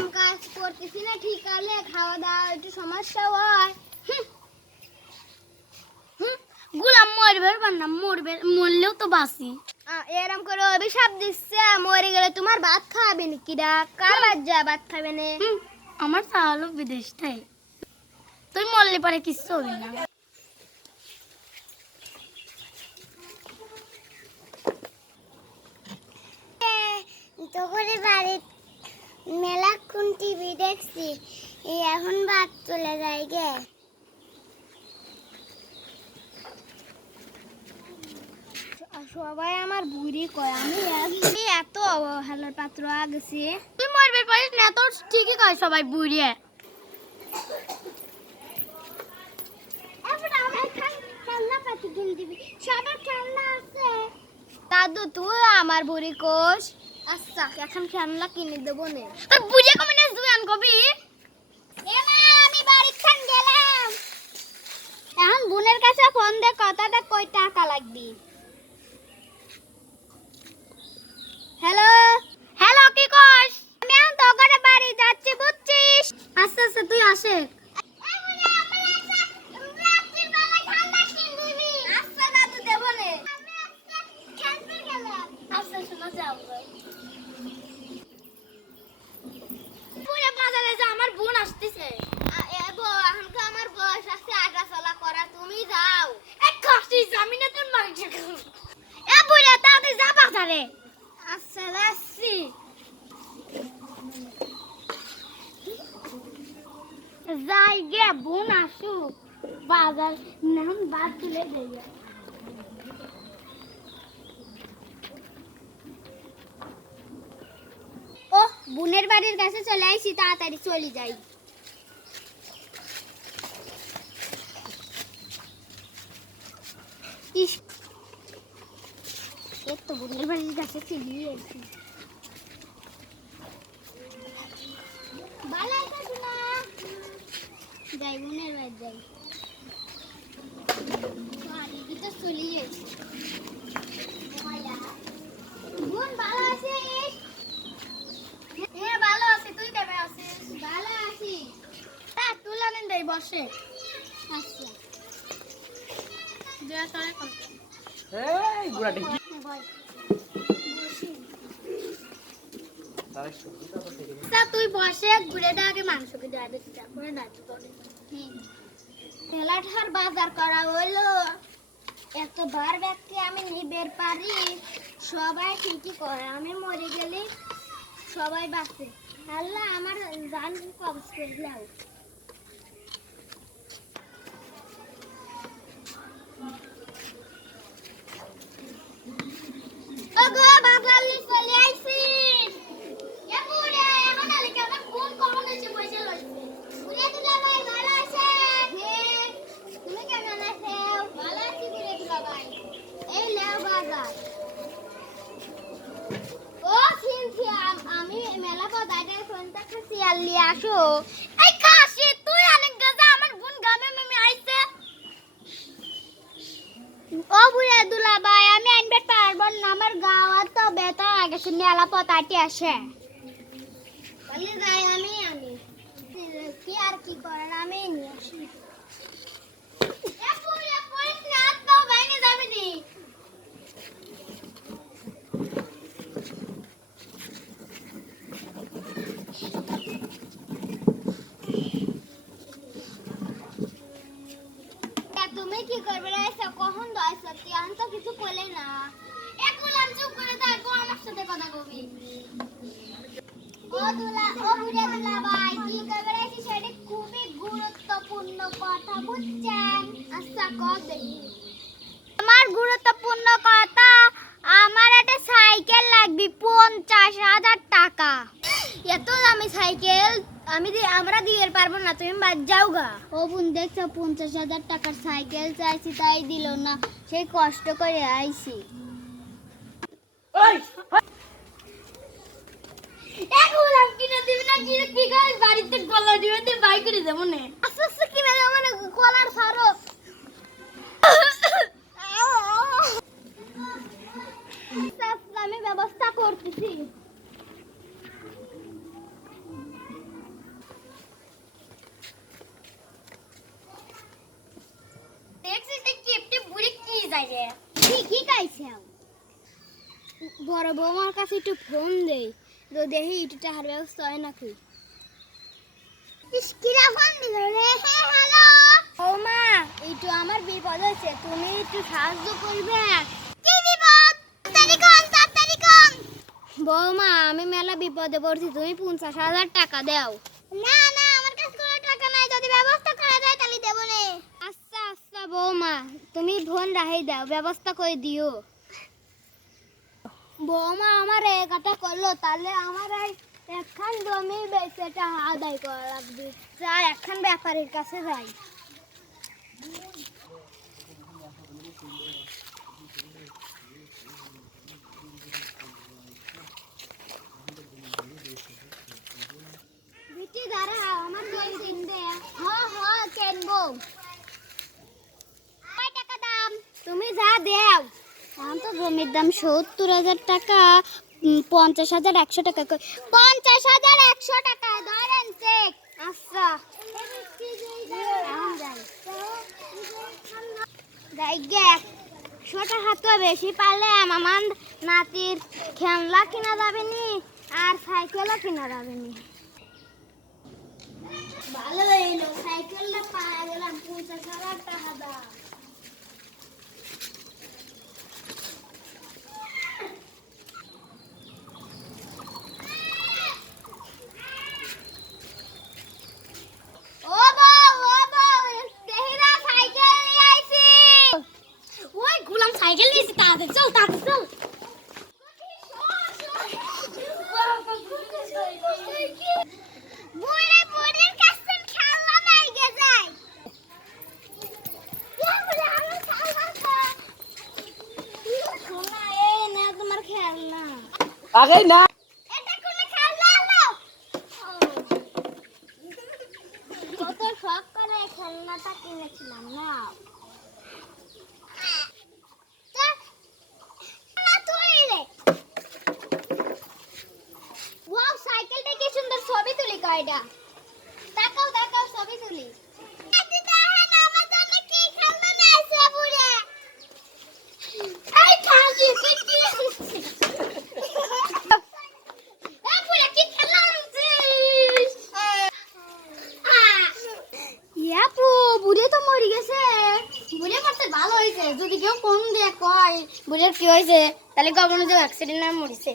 কাম কাজ করতেছি না ঠিক আছে, খাওয়া দাওয়া একটু সমস্যা হয়। গুলাম মরবে না, মরলেও তো বাঁচি। এরম করে অভিশাপ দিচ্ছে, মরে গেলে তোমার ভাত খাবে নাকি? কার বাচ্চা ভাত খাবে না? আমার তাহলে বিদেশটাই, তুই মরলে পরে কিচ্ছু হবে না। তোরে বাড়ি মেলাক্ষণ টিভি দেখছি, এখন ভাত চলে যায় গে। সবাই আমার বুড়ি কয়, আমি এত অবহেলার পাত্র আগেছি। তুই মরবে পারিস না, তোর ঠিকই কয় সবাই বুড়িয়ে। দাদু তুই আমার বুড়ি কোষ। আচ্ছা এখন খেলনা কিনে দেবো নে। তোর বুড়িয়ে কমে না জুয়ান কবি। আমি বাড়ি খান গেলাম। এখন বোনের কাছে ফোন দে, কথাটা কই টাকা লাগবে। হ্যালো হ্যালো, কি কস? আমি এখন তোর বাড়ি যাচ্ছি বুঝছিস? আচ্ছা আচ্ছা, তুই আসে। আচ্ছা দাদু দেবো নে। খেলতে গেলাম। আচ্ছা শোনা যাও। পুরো বাজারে যা, আমার বোন আসতেছে। এখন তো আমার বয়স আছে আটা চলা করা, তুমি যাও। এক কাশি জামিনে তোর মাইকে খাও। এ বুড়া তাড়াতাড়ি যা বাজারে। আচ্ছা যাচ্ছি। যাই গে, বোন আসুক, বাজার নাম বাদ তুলে দেয়। ও বোনের বাড়ির কাছে চলে আইছি, তাড়াতাড়ি চলে যাই। ইস, এই তো বোনের বাড়ির কাছে চলে আইছি। ভালো আছিস না? যাই বোনের বাড়ি যাই। আরে তো চলে আইছি। বোন ভালো আছিস? হ্যাঁ ভালো আছি, তুই কেমন আছিস? ভালো আছি। তুলা নিন দেই বসে। আচ্ছা দেয়া তোরে কত? এই গুড়াটি বল। তা তুই বসে, ঘুরে আগে মাংসকে দেয়া দিচ্ছি, তারপরে দাঁড়িয়ে করে। মেলাটার বাজার করা হইলো, এতবার ব্যক্তি আমি নিবের পারি, সবাই ঠিকই করে, আমি মরে গেলে সবাই বাঁচে। আল্লাহ আমার জান কবজ করে দাও। ওগো বাজার লি চলে আইছিস? এ বুড়ে এখন আলি কেমন কোন কখন এসে বসে লইছে? বুড়ে দুলা ভাই ভালো আছেন? হ্যাঁ, তুমি কেমন আছো? ভালো আছি বুড়ে দুলা ভাই। এই নাও বাজার। ও সিনথিয়া, আমি মেলা পদাইটার ফোনটা খাসি আলি আসো। এই কাশি তুই অনেক গাজা, আমার বোন গামে মামি আইছে। ও বুড়ে দুলা ভাই আমি আনবে পারবো না, আমার গাওয়া তো বেতা গেছে, মেলা পতাটি আসে। বলি যাই আমি কি আর কি করেন, আমি নিয়ে আসি। এ বুড়ে পড়িস না, হাত পাও ভেঙে যাবে নি। তুমি কি করবে রাইসা, কখন দয়সা তুই আন তো কিছু বলে না। এখন আমি চুপ করে থাকবো, আমার সাথে কথা কবি। ও বুড়ে দুলা ভাই কি করবে রাইসা, সেটা খুবই গুরুত্বপূর্ণ কথা বুঝছেন? আচ্ছা কর দেখি। আমার গুরুত্বপূর্ণ কথা, আমার একটা সাইকেল লাগবে 50,000 টাকা। এত দামি সাইকেল আমরা দিয়ে পারবো না, তুমি বাদ যাও গা। ও বোন দেখছো 50,000 টাকার সাইকেল চাইছি, তাই দিল না, সেই কষ্ট করে আইছি। ওই এগুলো কিনে দিবি না, কি গাছ বাড়িতে গলা দিবে, তুই বাই করে দেবো না। আস্তে আস্তে কিনে দেবো মানে কলার ছাড়ো। আমি ব্যবস্থা করতেছি। বড় বৌমার কাছে একটু ফোন দেই, তো দেখি একটু টাকার ব্যবস্থা হয় নাকি। কিরা ফোন দিল রে? হ্যাঁ হ্যালো বৌমা, একটু আমার বিপদ হয়েছে, তুমি একটু সাহায্য করবে। কি বিপদ? তাড়াতাড়ি কোন। বৌমা, আমি মেলা বিপদে পড়ছি, তুমি 50,000 টাকা দাও। না না, আমার কাছে কোনো টাকা নাই, যদি ব্যবস্থা করা যায় তাহলে দেব নে। আচ্ছা আচ্ছা বৌমা, তুমি ফোন রাখি দাও, ব্যবস্থা করে দিও। বৌমা আমার এই কথা করলো, তাহলে আমার এই একখান জমি বেচে টাকা আদায় করা লাগবে। যাই একখান ব্যাপারীর কাছে যাই। বিটি দাঁড়াও, আমার জমি কিনবে। হ্যাঁ কিনবো। কয় টাকা দাম? তুমি যা দেও। এখন তো জমির দাম 70,000 টাকা, 50,100 টাকা। 50,100 টাকা ধরেন চেক। আচ্ছা এখন যাই। যাই গে, 100 টাকা তো বেশি পারলে আমার নাতির খেলনা কিনা যাবে নি, আর সাইকেলও কিনা যাবে নি। ভালো হইলো, সাইকেলটা পাওয়া গেলাম, 50,000 টাকা দাম। ও বউ, দেহিরা সাইকেল নিয়ে আইছি। ওই গুলাম সাইকেল নিয়েছি, তাড়াতাড়ি চল, তাড়াতাড়ি চল। বুড়ি বুড়ির কাছে খেলনা নাই গে যাই। সোনা, এই না তোমার খেলনা। আগে না এটা কোন খেলনা হলো? কত শখ করে এই খেলনাটা কিনেছিলাম না। ওয়াও, সাইকেলটা কি সুন্দর, ছবি তুলি কয়টা। তাকাও ছবি তুলি। এই খালি কি কি খেলনা আনছিস? ইয়াপু, বুড়ি তো মরে গেছে। বুড়ি মরতে ভালো হয়েছে, যদি কেউ ফোন দিয়ে কয় বুড়ির কি হয়েছে, তাহলে কখনো যে অ্যাক্সিডেন্ট না মরেছে।